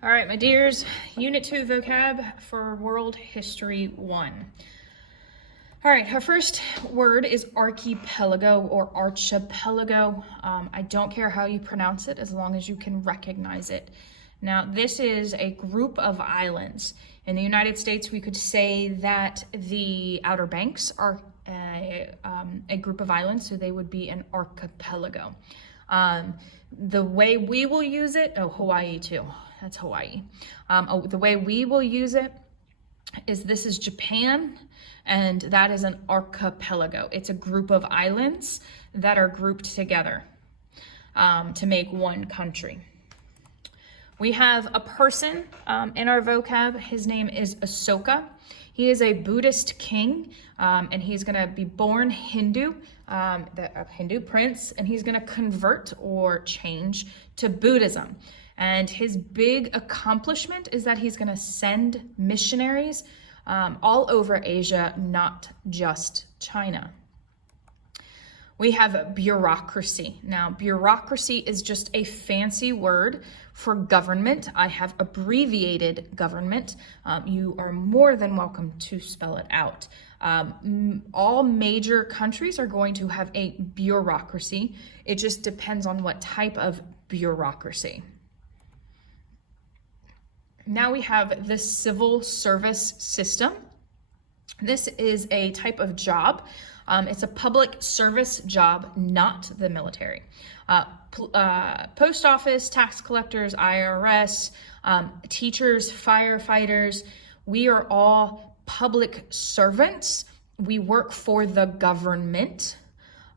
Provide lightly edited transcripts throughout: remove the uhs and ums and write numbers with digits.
All right, my dears, Unit 2 vocab for World History 1. All right, our first word is archipelago or archipelago. I don't care how you pronounce it as long as you can recognize it. Now, this is a group of islands. In the United States, we could say that the Outer Banks are a group of islands, so they would be an archipelago. The way we will use it, Hawaii too, that's Hawaii. The way we will use it is this is Japan, and that is an archipelago. It's a group of islands that are grouped together to make one country. We have a person in our vocab. His name is Asoka. He is a Buddhist king, and he's going to be born Hindu, a Hindu prince, and he's going to convert or change to Buddhism. And his big accomplishment is that he's going to send missionaries all over Asia, not just China. We have bureaucracy. Now, bureaucracy is just a fancy word for government. I have abbreviated government. You are more than welcome to spell it out. All major countries are going to have a bureaucracy. It just depends on what type of bureaucracy. Now we have the civil service system. This is a type of job. It's a public service job, not the military. Post office, tax collectors, IRS, teachers, firefighters, we are all public servants. We work for the government.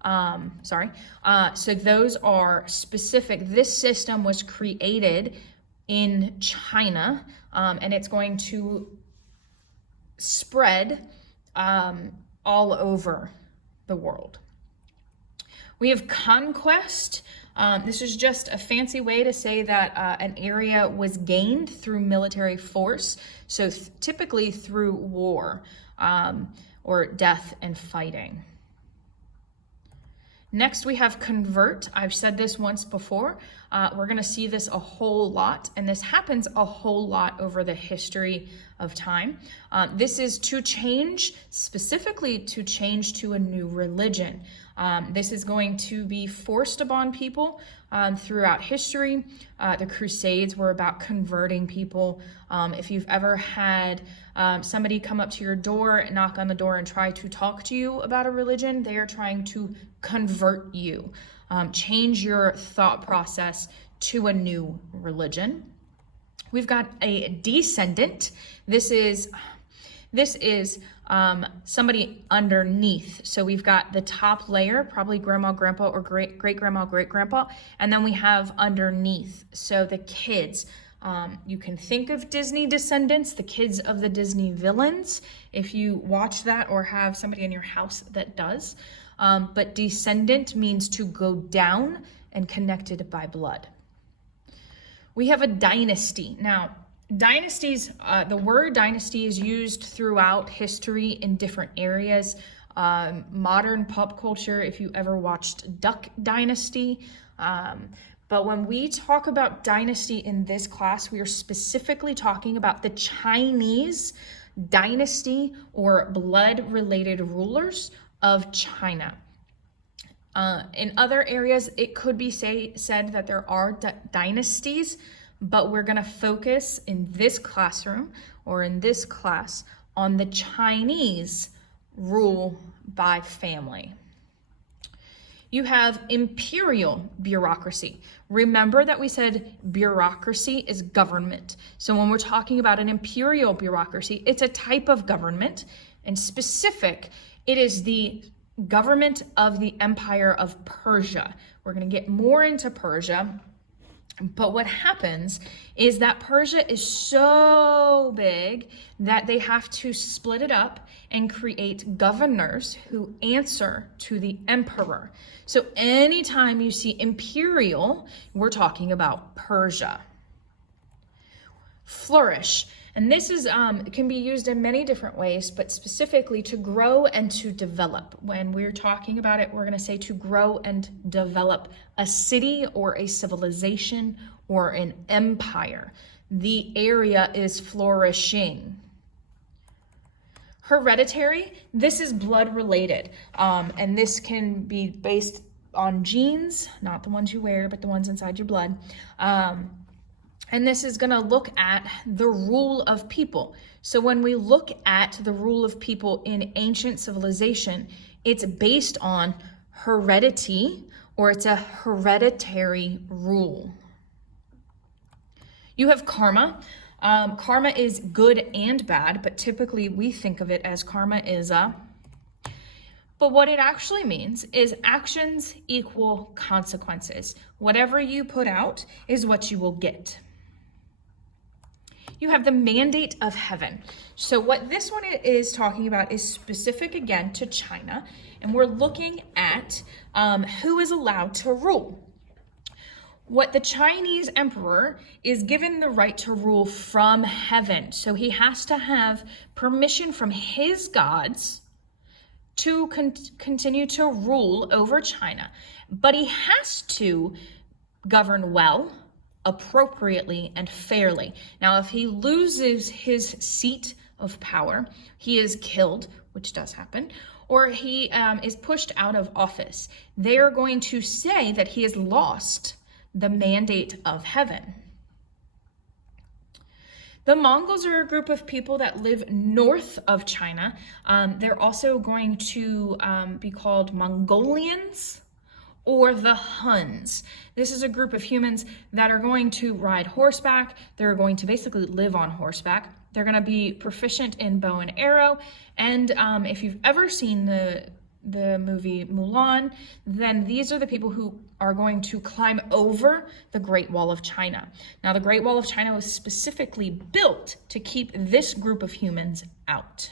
So those are specific. This system was created in China, and it's going to spread all over the world. We have conquest. This is just a fancy way to say that an area was gained through military force, so typically through war or death and fighting. Next, we have convert. I've said this once before. We're going to see this a whole lot, and this happens a whole lot over the history of time. This is to change, specifically to change to a new religion. This is going to be forced upon people throughout history. The Crusades were about converting people. If you've ever had somebody come up to your door, knock on the door, and try to talk to you about a religion, they are trying to convert you, change your thought process to a new religion. We've got a descendant. This is somebody underneath. So we've got the top layer, probably grandma, grandpa, or great-grandma, great-grandpa, and then we have underneath. So the kids. You can think of Disney descendants, the kids of the Disney villains, if you watch that or have somebody in your house that does. But descendant means to go down and connected by blood. We have a dynasty. Now, dynasties, the word dynasty is used throughout history in different areas. Modern pop culture, if you ever watched Duck Dynasty. But when we talk about dynasty in this class, we are specifically talking about the Chinese dynasty or blood-related rulers of China. In other areas, it could be said that there are dynasties, but we're going to focus in this classroom or in this class on the Chinese rule by family. You have imperial bureaucracy. Remember that we said bureaucracy is government. So when we're talking about an imperial bureaucracy, it's a type of government, and specific, it is the government of the Empire of Persia. We're going to get more into Persia, but what happens is that Persia is so big that they have to split it up and create governors who answer to the emperor. So anytime you see imperial, we're talking about Persia. Flourish. And this is can be used in many different ways, but specifically to grow and to develop. When we're talking about it, we're going to say to grow and develop a city or a civilization or an empire. the area is flourishing. Hereditary, this is blood related, and this can be based on genes, not the ones you wear, but the ones inside your blood. And this is going to look at the rule of people. So when we look at the rule of people in ancient civilization, it's based on heredity, or it's a hereditary rule. You have karma. Karma is good and bad, but typically we think of it as karma is a... But what it actually means is actions equal consequences. Whatever you put out is what you will get. You have the mandate of heaven. So what this one is talking about is specific again to China, and we're looking at who is allowed to rule. What the Chinese emperor is given the right to rule from heaven. So he has to have permission from his gods to continue to rule over China. But he has to govern well, appropriately, and fairly. Now, if he loses his seat of power, he is killed, which does happen, or he is pushed out of office, they are going to say that he has lost the mandate of heaven. The Mongols are a group of people that live north of China. They're also going to be called Mongolians or the Huns. This is a group of humans that are going to ride horseback. They're going to basically live on horseback. They're going to be proficient in bow and arrow. And if you've ever seen the movie Mulan, then these are the people who are going to climb over the Great Wall of China. Now, the Great Wall of China was specifically built to keep this group of humans out.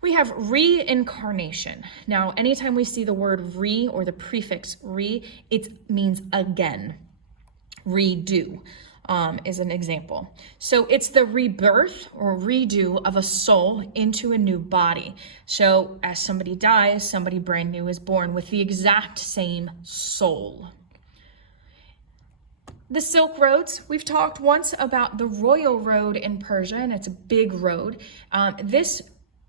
We have reincarnation. Now, anytime we see the word re or the prefix re, it means again. Redo is an example. So it's the rebirth or redo of a soul into a new body. So as somebody dies, somebody brand new is born with the exact same soul. The Silk Roads, we've talked once about the Royal Road in Persia, and it's a big road. This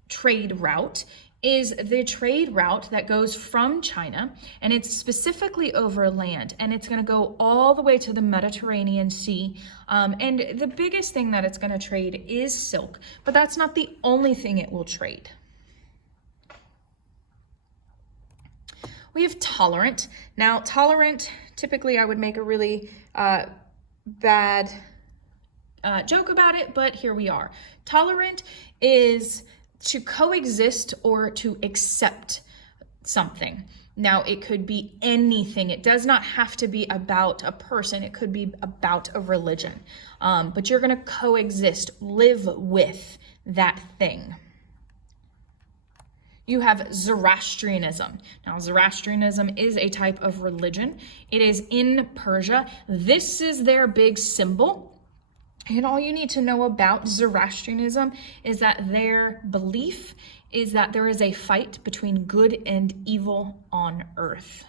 trade route is the trade route that goes from China, and it's specifically over land, and it's going to go all the way to the Mediterranean Sea. And the biggest thing that it's going to trade is silk, but that's not the only thing it will trade. We have tolerant. Now, tolerant, typically I would make a really bad joke about it, but here we are. Tolerant is to coexist or to accept something. Now, it could be anything. It does not have to be about a person. It could be about a religion. But you're going to coexist, live with that thing. You have Zoroastrianism. Now, Zoroastrianism is a type of religion. It is in Persia. This is their big symbol. And all you need to know about Zoroastrianism is that their belief is that there is a fight between good and evil on earth.